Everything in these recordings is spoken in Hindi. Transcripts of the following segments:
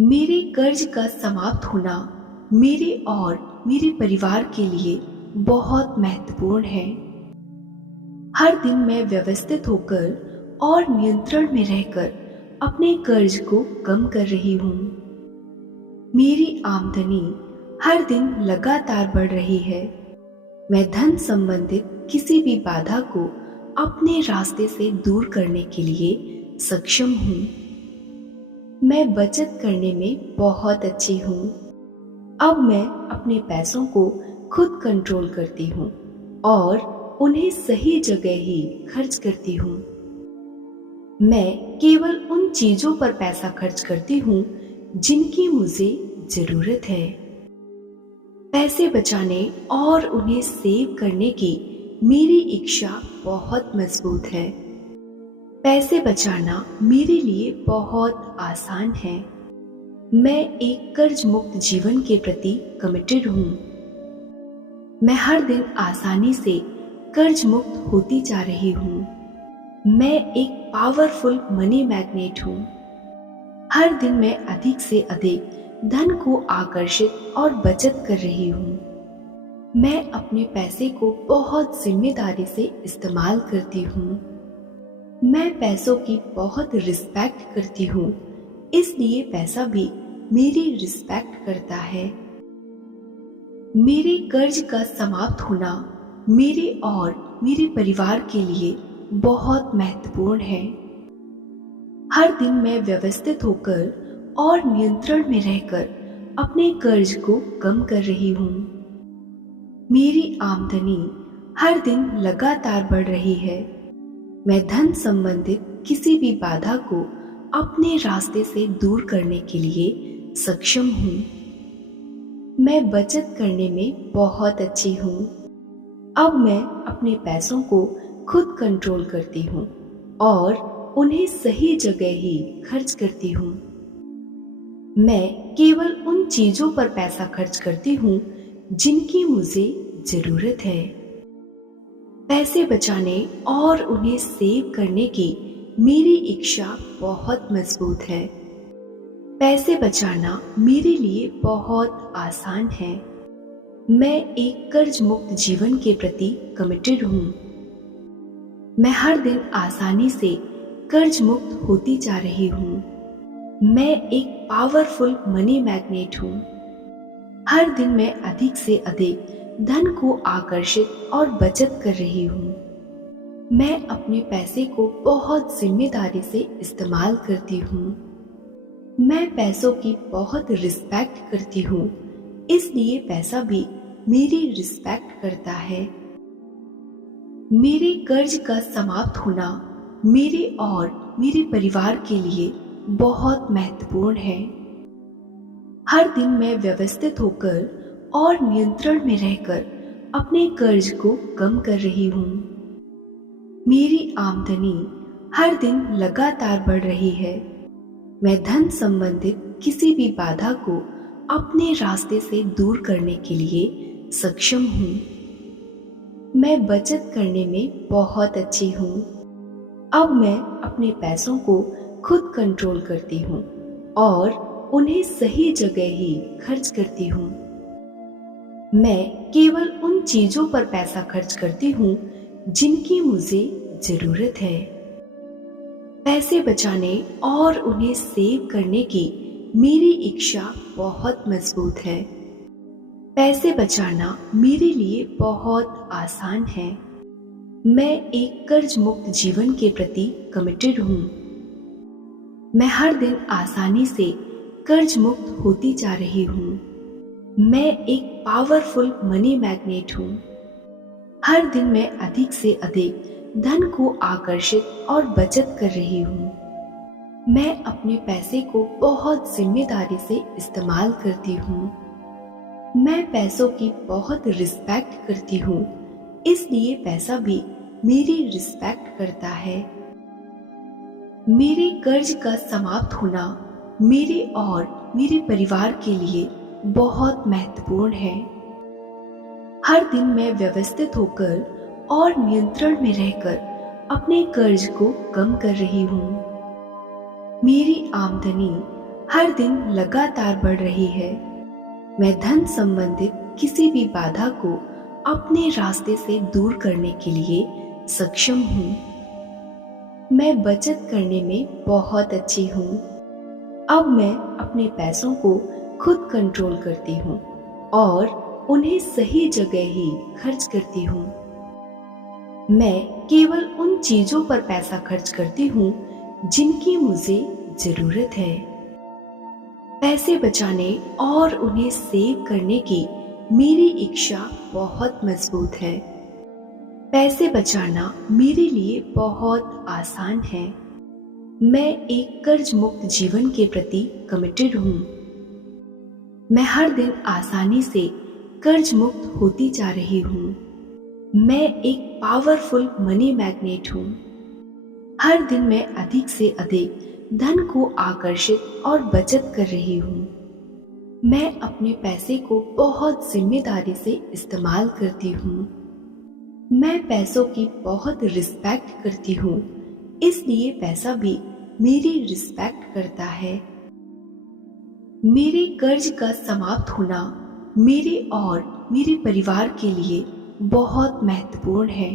मेरे कर्ज का समाप्त होना मेरे और मेरे परिवार के लिए बहुत महत्वपूर्ण है। हर दिन मैं व्यवस्थित होकर और नियंत्रण में रहकर अपने कर्ज को कम कर रही हूँ। मेरी आमदनी हर दिन लगातार बढ़ रही है। मैं धन संबंधित किसी भी बाधा को अपने रास्ते से दूर करने के लिए सक्षम हूँ। मैं बचत करने में बहुत अच्छी हूँ। अब मैं अपने पैसों को खुद कंट्रोल करती हूँ और उन्हें सही जगह ही खर्च करती हूँ। मैं केवल उन चीजों पर पैसा खर्च करती हूँ जिनकी मुझे जरूरत है। पैसे बचाने और उन्हें सेव करने की मेरी इच्छा बहुत मजबूत है। पैसे बचाना मेरे लिए बहुत आसान है। मैं एक कर्ज मुक्त जीवन के प्रति कमिटेड हूँ। मैं हर दिन आसानी से कर्ज मुक्त होती जा रही हूँ। मैं एक पावरफुल मनी मैग्नेट हूँ। हर दिन मैं अधिक से अधिक धन को आकर्षित और बचत कर रही हूँ। मैं अपने पैसे को बहुत जिम्मेदारी से इस्तेमाल करती हूँ। मैं पैसों की बहुत रिस्पेक्ट करती हूँ, इसलिए पैसा भी मेरी रिस्पेक्ट करता है। मेरे कर्ज का समाप्त होना मेरे और मेरे परिवार के लिए बहुत महत्वपूर्ण है। हर दिन मैं व्यवस्थित होकर और नियंत्रण में रहकर अपने कर्ज को कम कर रही हूँ। मेरी आमदनी हर दिन लगातार बढ़ रही है। मैं धन संबंधित किसी भी बाधा को अपने रास्ते से दूर करने के लिए सक्षम हूँ। मैं बचत करने में बहुत अच्छी हूँ। अब मैं अपने पैसों को खुद कंट्रोल करती हूँ और उन्हें सही जगह ही खर्च करती हूँ। मैं केवल उन चीजों पर पैसा खर्च करती हूँ जिनकी मुझे जरूरत है। पैसे बचाने और उन्हें सेव करने की मेरी इच्छा बहुत मजबूत है। पैसे बचाना मेरे लिए बहुत आसान है। मैं एक कर्ज मुक्त जीवन के प्रति कमिटेड हूँ। मैं हर दिन आसानी से कर्ज मुक्त होती जा रही हूँ। मैं एक पावरफुल मनी मैग्नेट हूँ। हर दिन मैं अधिक से अधिक धन को आकर्षित और बचत कर रही हूँ। मैं अपने पैसे को बहुत जिम्मेदारी से इस्तेमाल करती हूँ। मैं पैसों की बहुत रिस्पेक्ट करती हूँ, इसलिए पैसा भी मेरी रिस्पेक्ट करता है। मेरे कर्ज का समाप्त होना मेरे और मेरे परिवार के लिए बहुत महत्वपूर्ण है। हर दिन मैं व्यवस्थित होकर और नियंत्रण में रहकर अपने कर्ज को कम कर रही हूँ। मेरी आमदनी हर दिन लगातार बढ़ रही है। मैं धन संबंधित किसी भी बाधा को अपने रास्ते से दूर करने के लिए सक्षम हूँ। मैं बचत करने में बहुत अच्छी हूँ। अब मैं अपने पैसों को खुद कंट्रोल करती हूँ और उन्हें सही जगह ही खर्च करती हूँ। मैं केवल उन चीजों पर पैसा खर्च करती हूँ जिनकी मुझे जरूरत है। पैसे बचाने और उन्हें सेव करने की मेरी इच्छा बहुत मजबूत है। पैसे बचाना मेरे लिए बहुत आसान है। मैं एक कर्ज मुक्त जीवन के प्रति कमिटेड हूँ। मैं हर दिन आसानी से कर्ज मुक्त होती जा रही हूँ। मैं एक पावरफुल मनी मैग्नेट हूँ। हर दिन मैं अधिक से अधिक धन को आकर्षित और बचत कर रही हूँ। मैं अपने पैसे को बहुत जिम्मेदारी से इस्तेमाल करती हूँ। मैं पैसों की बहुत रिस्पेक्ट करती हूँ, इसलिए पैसा भी मेरी रिस्पेक्ट करता है। मेरे कर्ज का समाप्त होना मेरे और मेरे परिवार के लिए बहुत महत्वपूर्ण है। हर दिन मैं व्यवस्थित होकर और नियंत्रण में रहकर अपने कर्ज को कम कर रही हूँ। मेरी आमदनी हर दिन लगातार बढ़ रही है। मैं धन संबंधित किसी भी बाधा को अपने रास्ते से दूर करने के लिए सक्षम हूँ। मैं बचत करने में बहुत अच्छी हूँ। अब मैं अपने पैसों को खुद कंट्रोल करती हूँ और उन्हें सही जगह ही खर्च करती हूँ। मैं केवल उन चीजों पर पैसा खर्च करती हूँ जिनकी मुझे जरूरत है। पैसे बचाने और उन्हें सेव करने की मेरी इच्छा बहुत मजबूत है। पैसे बचाना मेरे लिए बहुत आसान है। मैं एक कर्ज मुक्त जीवन के प्रति कमिटेड हूँ। मैं हर दिन आसानी से कर्ज मुक्त होती जा रही हूँ। मैं एक पावरफुल मनी मैग्नेट हूँ। हर दिन मैं अधिक से अधिक धन को आकर्षित और बचत कर रही हूँ। मैं अपने पैसे को बहुत जिम्मेदारी से इस्तेमाल करती हूँ। मैं पैसों की बहुत रिस्पेक्ट करती हूँ, इसलिए पैसा भी मेरी रिस्पेक्ट करता है। मेरे कर्ज का समाप्त होना मेरे और मेरे परिवार के लिए बहुत महत्वपूर्ण है।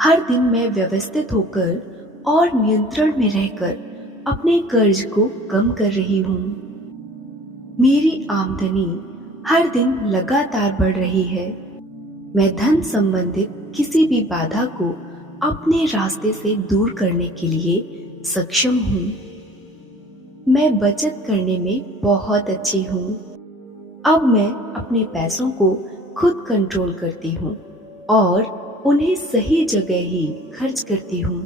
हर दिन मैं व्यवस्थित होकर और नियंत्रण में रहकर अपने कर्ज को कम कर रही हूँ। मेरी आमदनी हर दिन लगातार बढ़ रही है। मैं धन संबंधित किसी भी बाधा को अपने रास्ते से दूर करने के लिए सक्षम हूँ। मैं बचत करने में बहुत अच्छी हूँ। अब मैं अपने पैसों को खुद कंट्रोल करती हूँ और उन्हें सही जगह ही खर्च करती हूँ।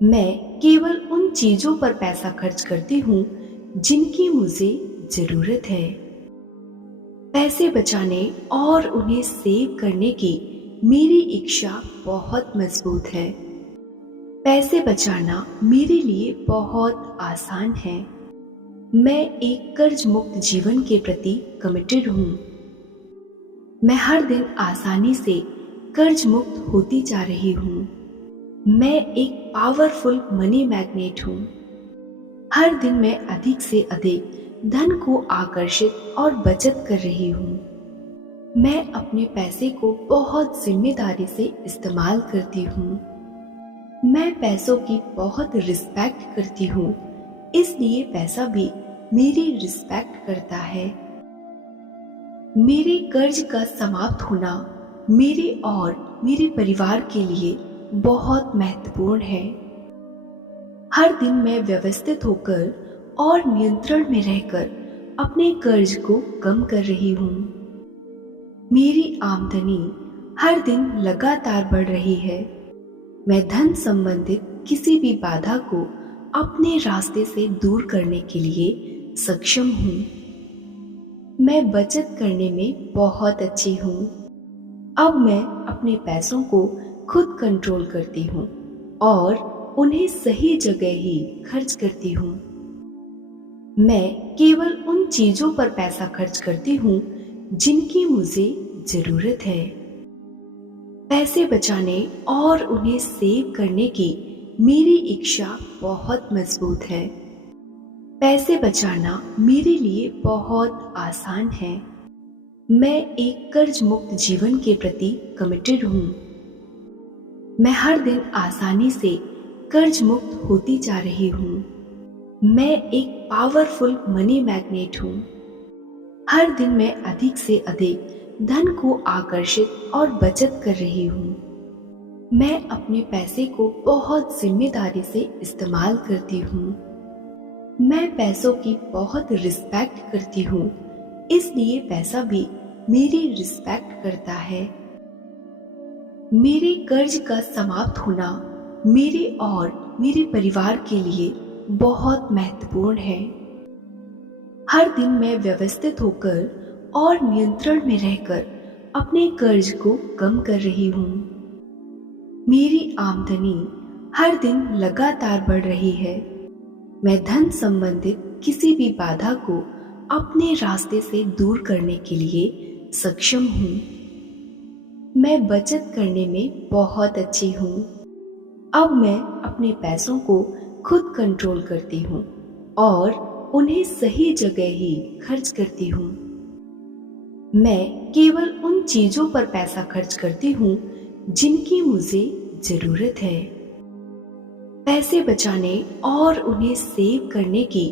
मैं केवल उन चीजों पर पैसा खर्च करती हूँ जिनकी मुझे जरूरत है। पैसे बचाने और उन्हें सेव करने की मेरी इच्छा बहुत मजबूत है। पैसे बचाना मेरे लिए बहुत आसान है। मैं एक कर्ज मुक्त जीवन के प्रति कमिटेड हूँ। मैं हर दिन आसानी से कर्ज मुक्त होती जा रही हूँ। मैं एक पावरफुल मनी मैग्नेट हूँ। हर दिन मैं अधिक से अधिक धन को आकर्षित और बचत कर रही हूँ। मैं अपने पैसे को बहुत जिम्मेदारी से इस्तेमाल करती हूँ। मैं पैसों की बहुत रिस्पेक्ट करती हूँ, इसलिए पैसा भी मेरी रिस्पेक्ट करता है। मेरे कर्ज का समाप्त होना मेरे और मेरे परिवार के लिए बहुत महत्वपूर्ण है। हर दिन मैं व्यवस्थित होकर और नियंत्रण में रहकर अपने कर्ज को कम कर रही हूँ। मेरी आमदनी हर दिन लगातार बढ़ रही है। मैं धन संबंधित किसी भी बाधा को अपने रास्ते से दूर करने के लिए सक्षम हूँ। मैं बचत करने में बहुत अच्छी हूँ। अब मैं अपने पैसों को खुद कंट्रोल करती हूँ और उन्हें सही जगह ही खर्च करती हूँ। मैं केवल उन चीजों पर पैसा खर्च करती हूँ जिनकी मुझे जरूरत है। पैसे बचाने और उन्हें सेव करने की मेरी इच्छा बहुत मजबूत है। पैसे बचाना मेरे लिए बहुत आसान है। मैं एक कर्ज मुक्त जीवन के प्रति कमिटेड हूँ। मैं हर दिन आसानी से कर्ज मुक्त होती जा रही हूँ। मैं एक पावरफुल मनी मैग्नेट हूँ। हर दिन मैं अधिक से अधिक धन को आकर्षित और बचत कर रही हूँ। मैं अपने पैसे को बहुत जिम्मेदारी से इस्तेमाल करती हूँ। मैं पैसों की बहुत रिस्पेक्ट करती हूँ, इसलिए पैसा भी मेरी रिस्पेक्ट करता है। मेरे कर्ज का समाप्त होना मेरे और मेरे परिवार के लिए बहुत महत्वपूर्ण है। हर दिन मैं व्यवस्थित होकर और नियंत्रण में रहकर अपने कर्ज को कम कर रही हूँ। मेरी आमदनी हर दिन लगातार बढ़ रही है। मैं धन संबंधित किसी भी बाधा को अपने रास्ते से दूर करने के लिए सक्षम हूँ। मैं बचत करने में बहुत अच्छी हूँ। अब मैं अपने पैसों को खुद कंट्रोल करती हूँ और उन्हें सही जगह ही खर्च करती हूँ। मैं केवल उन चीजों पर पैसा खर्च करती हूँ जिनकी मुझे जरूरत है। पैसे बचाने और उन्हें सेव करने की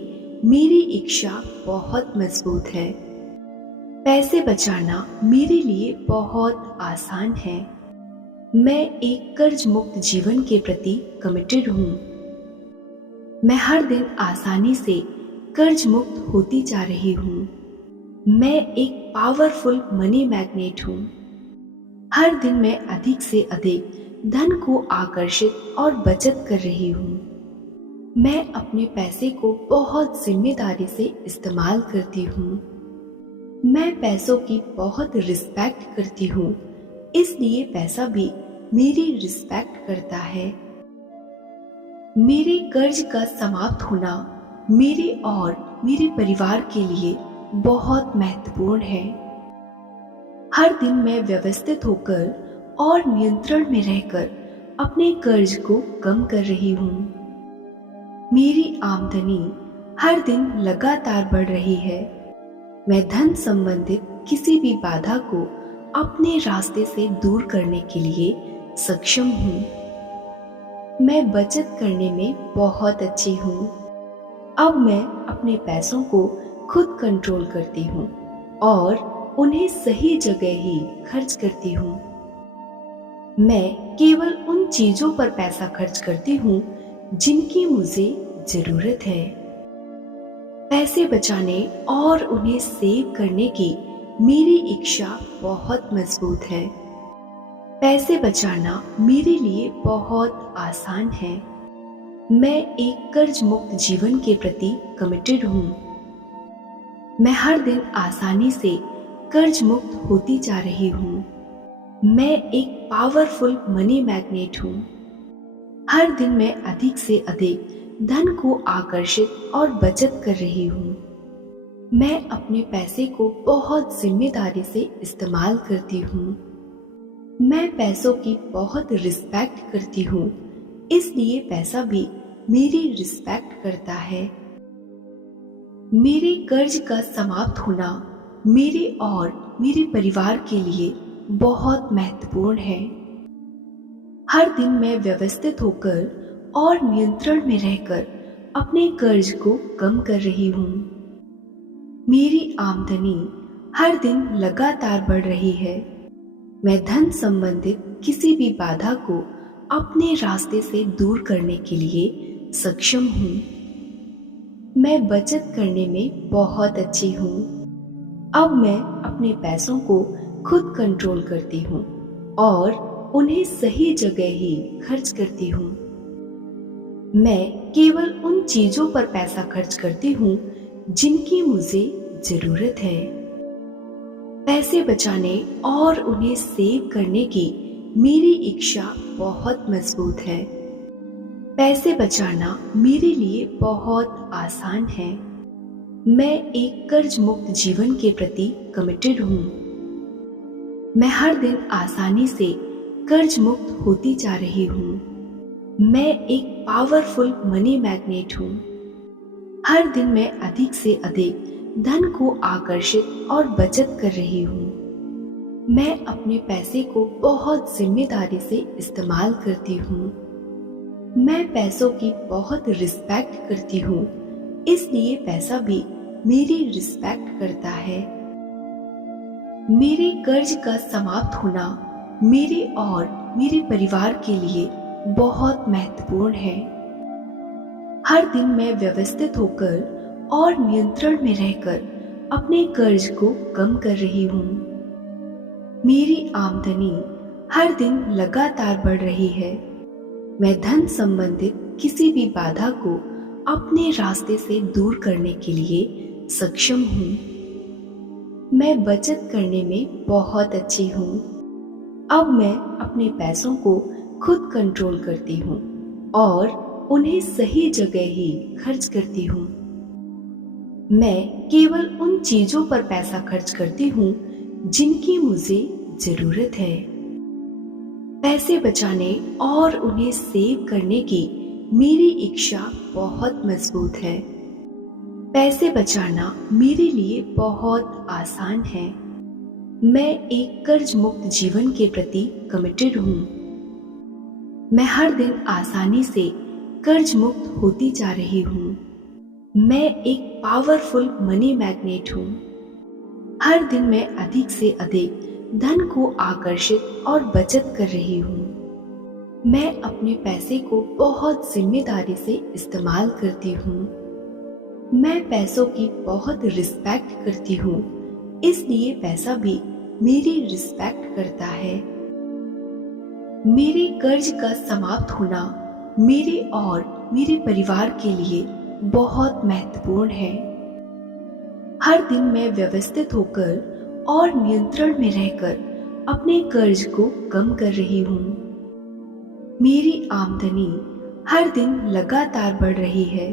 मेरी इच्छा बहुत मजबूत है। पैसे बचाना मेरे लिए बहुत आसान है। मैं एक कर्ज मुक्त जीवन के प्रति कमिटेड हूँ। मैं हर दिन आसानी से कर्ज मुक्त होती जा रही हूँ। मैं एक पावरफुल मनी मैग्नेट हूँ। हर दिन मैं अधिक से अधिक धन को आकर्षित और बचत कर रही हूँ। मैं अपने पैसे को बहुत जिम्मेदारी से इस्तेमाल करती हूँ। मैं पैसों की बहुत रिस्पेक्ट करती हूँ, इसलिए पैसा भी मेरी रिस्पेक्ट करता है। मेरे कर्ज का समाप्त होना मेरे और मेरे परिवार के लिए बहुत महत्वपूर्ण है। हर दिन मैं व्यवस्थित होकर और नियंत्रण में रहकर अपने कर्ज को कम कर रही हूँ। मेरी आमदनी हर दिन लगातार बढ़ रही है। मैं धन संबंधित किसी भी बाधा को अपने रास्ते से दूर करने के लिए सक्षम हूँ। मैं बचत करने में बहुत अच्छी हूँ। अब मैं अपने पैसों को खुद कंट्रोल करती हूँ और उन्हें सही जगह ही खर्च करती हूँ। मैं केवल उन चीजों पर पैसा खर्च करती हूँ जिनकी मुझे जरूरत है। पैसे बचाने और उन्हें सेव करने की मेरी इच्छा बहुत मजबूत है। पैसे बचाना मेरे लिए बहुत आसान है। मैं एक कर्ज मुक्त जीवन के प्रति कमिटेड हूँ। मैं हर दिन आसानी से कर्ज मुक्त होती जा रही हूँ। मैं एक पावरफुल मनी मैग्नेट हूँ। हर दिन मैं अधिक से अधिक धन को आकर्षित और बचत कर रही हूँ। मैं अपने पैसे को बहुत जिम्मेदारी से इस्तेमाल करती हूँ। मैं पैसों की बहुत रिस्पेक्ट करती हूँ, इसलिए पैसा भी मेरी रिस्पेक्ट करता है। मेरे कर्ज का समाप्त होना मेरे और मेरे परिवार के लिए बहुत महत्वपूर्ण है। हर दिन मैं व्यवस्थित होकर और नियंत्रण में रहकर अपने कर्ज को कम कर रही हूँ। मेरी आमदनी हर दिन लगातार बढ़ रही है। मैं धन संबंधित किसी भी बाधा को अपने रास्ते से दूर करने के लिए सक्षम हूँ। मैं बचत करने में बहुत अच्छी हूँ। अब मैं अपने पैसों को खुद कंट्रोल करती हूँ और उन्हें सही जगह ही खर्च करती हूँ। मैं केवल उन चीजों पर पैसा खर्च करती हूँ जिनकी मुझे जरूरत है। पैसे बचाने और उन्हें सेव करने की मेरी इच्छा बहुत मजबूत है। पैसे बचाना मेरे लिए बहुत आसान है। मैं एक कर्ज मुक्त जीवन के प्रति कमिटेड हूँ। मैं हर दिन आसानी से कर्ज मुक्त होती जा रही हूँ। मैं एक पावरफुल मनी मैग्नेट हूँ। हर दिन मैं अधिक से अधिक धन को आकर्षित और बचत कर रही हूँ। मैं अपने पैसे को बहुत जिम्मेदारी से इस्तेमाल करती हूँ। मैं पैसों की बहुत रिस्पेक्ट करती हूँ, इसलिए पैसा भी मेरी रिस्पेक्ट करता है। मेरे कर्ज का समाप्त होना मेरे और मेरे परिवार के लिए बहुत महत्वपूर्ण है। हर दिन मैं व्यवस्थित होकर और नियंत्रण में रहकर अपने कर्ज को कम कर रही हूँ। मेरी आमदनी हर दिन लगातार बढ़ रही है। मैं धन संबंधित किसी भी बाधा को अपने रास्ते से दूर करने के लिए सक्षम हूँ। मैं बचत करने में बहुत अच्छी हूँ। अब मैं अपने पैसों को खुद कंट्रोल करती हूँ और उन्हें सही जगह ही खर्च करती हूँ। मैं केवल उन चीजों पर पैसा खर्च करती हूँ जिनकी मुझे जरूरत है। पैसे बचाने और उन्हें सेव करने की मेरी इच्छा बहुत मजबूत है। पैसे बचाना मेरे लिए बहुत आसान है। मैं एक कर्ज मुक्त जीवन के प्रति कमिटेड हूँ। मैं हर दिन आसानी से कर्ज मुक्त होती जा रही हूँ। मैं एक पावरफुल मनी मैग्नेट हूँ। हर दिन मैं अधिक से अधिक धन को आकर्षित और बचत कर रही हूँ। मैं अपने पैसे को बहुत जिम्मेदारी से इस्तेमाल करती हूँ। मैं पैसों की बहुत रिस्पेक्ट करती हूँ, इसलिए पैसा भी मेरी रिस्पेक्ट करता है। मेरे कर्ज का समाप्त होना मेरे और मेरे परिवार के लिए बहुत महत्वपूर्ण है। हर दिन मैं व्यवस्थित होकर और नियंत्रण में रहकर अपने कर्ज को कम कर रही हूँ। मेरी आमदनी हर दिन लगातार बढ़ रही है।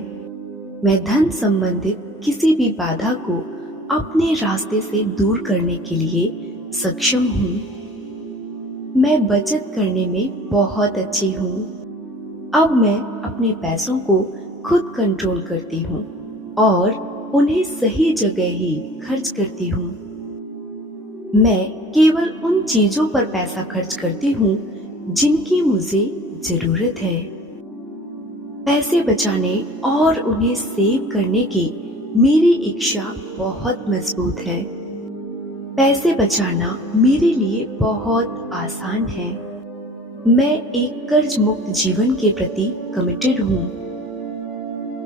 मैं धन संबंधित किसी भी बाधा को अपने रास्ते से दूर करने के लिए सक्षम हूँ। मैं बचत करने में बहुत अच्छी हूँ। अब मैं अपने पैसों को खुद कंट्रोल करती हूँ और उन्हें सही जगह ही खर्च करती हूँ। मैं केवल उन चीजों पर पैसा खर्च करती हूँ जिनकी मुझे जरूरत है। पैसे बचाने और उन्हें सेव करने की मेरी इच्छा बहुत मजबूत है। पैसे बचाना मेरे लिए बहुत आसान है। मैं एक कर्ज मुक्त जीवन के प्रति कमिटेड हूँ।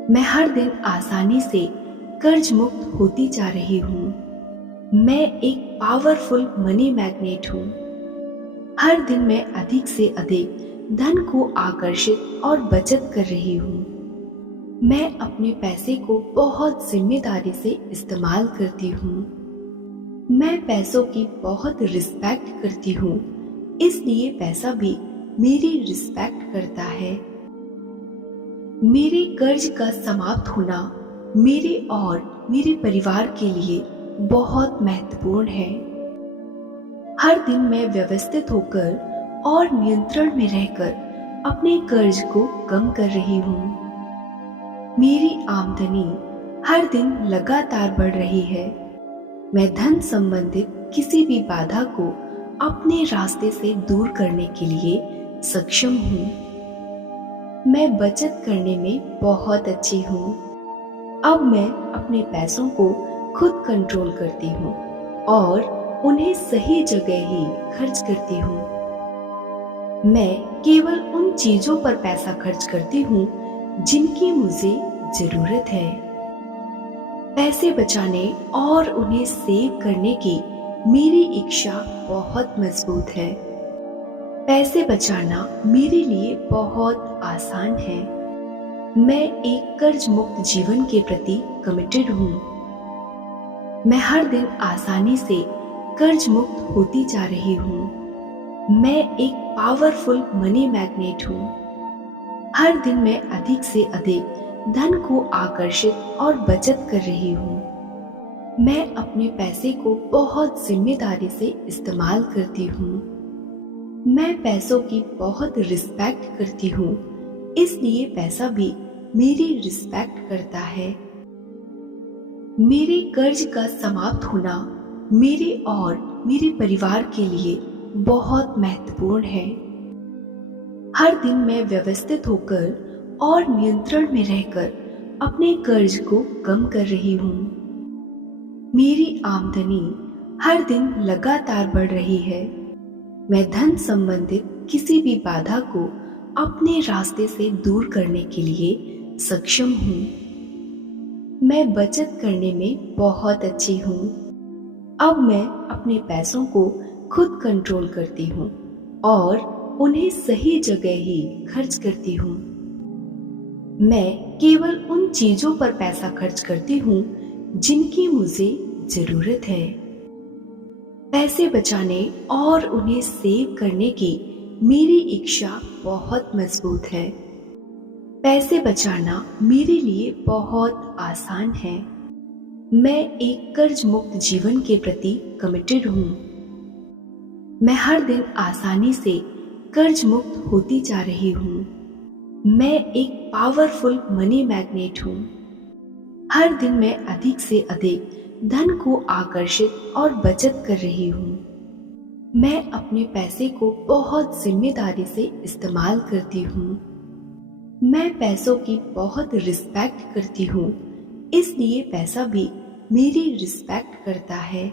मैं हर दिन आसानी से कर्ज मुक्त होती जा रही हूँ। मैं एक पावरफुल मनी मैग्नेट हूँ। हर दिन मैं अधिक से अधिक धन को आकर्षित और बचत कर रही हूँ। मैं अपने पैसे को बहुत जिम्मेदारी से इस्तेमाल करती हूँ। मैं पैसों की बहुत रिस्पेक्ट करती हूँ, इसलिए पैसा भी मेरी रिस्पेक्ट करता है। मेरे कर्ज का समाप्त होना मेरे और मेरे परिवार के लिए बहुत महत्वपूर्ण है। हर दिन मैं व्यवस्थित होकर और नियंत्रण में रहकर अपने कर्ज को कम कर रही हूँ। मेरी आमदनी हर दिन लगातार बढ़ रही है। मैं धन संबंधित किसी भी बाधा को अपने रास्ते से दूर करने के लिए सक्षम हूँ। मैं बचत करने में बहुत अच्छी हूँ। अब मैं अपने पैसों को खुद कंट्रोल करती हूँ और उन्हें सही जगह ही खर्च करती हूँ। मैं केवल उन चीजों पर पैसा खर्च करती हूँ जिनकी मुझे जरूरत है। पैसे बचाने और उन्हें सेव करने की मेरी इच्छा बहुत मजबूत है। पैसे बचाना मेरे लिए बहुत आसान है। मैं एक कर्ज मुक्त जीवन के प्रति कमिटेड हूँ। मैं हर दिन आसानी से कर्ज मुक्त होती जा रही हूँ। मैं एक पावरफुल मनी मैग्नेट हूँ। हर दिन मैं अधिक से अधिक धन को आकर्षित और बचत कर रही हूँ। मैं अपने पैसे को बहुत जिम्मेदारी से इस्तेमाल करती हूँ। मैं पैसों की बहुत रिस्पेक्ट करती हूँ, इसलिए पैसा भी मेरी रिस्पेक्ट करता है। मेरे कर्ज का समाप्त होना मेरे और मेरे परिवार के लिए बहुत महत्वपूर्ण है। हर दिन मैं व्यवस्थित होकर और नियंत्रण में रहकर अपने कर्ज को कम कर रही हूँ। मेरी आमदनी हर दिन लगातार बढ़ रही है। मैं धन संबंधित किसी भी बाधा को अपने रास्ते से दूर करने के लिए सक्षम हूँ। मैं बचत करने में बहुत अच्छी हूँ। अब मैं अपने पैसों को खुद कंट्रोल करती हूँ और उन्हें सही जगह ही खर्च करती हूँ। मैं केवल उन चीजों पर पैसा खर्च करती हूँ जिनकी मुझे जरूरत है। पैसे बचाने और उन्हें सेव करने की मेरी इच्छा बहुत मजबूत है। पैसे बचाना मेरे लिए बहुत आसान है। मैं एक कर्ज मुक्त जीवन के प्रति कमिटेड हूँ। मैं हर दिन आसानी से कर्ज मुक्त होती जा रही हूँ। मैं एक पावरफुल मनी मैग्नेट हूँ। हर दिन मैं अधिक से अधिक धन को आकर्षित और बचत कर रही हूँ। मैं अपने पैसे को बहुत जिम्मेदारी से इस्तेमाल करती हूँ। मैं पैसों की बहुत रिस्पेक्ट करती हूँ, इसलिए पैसा भी मेरी रिस्पेक्ट करता है।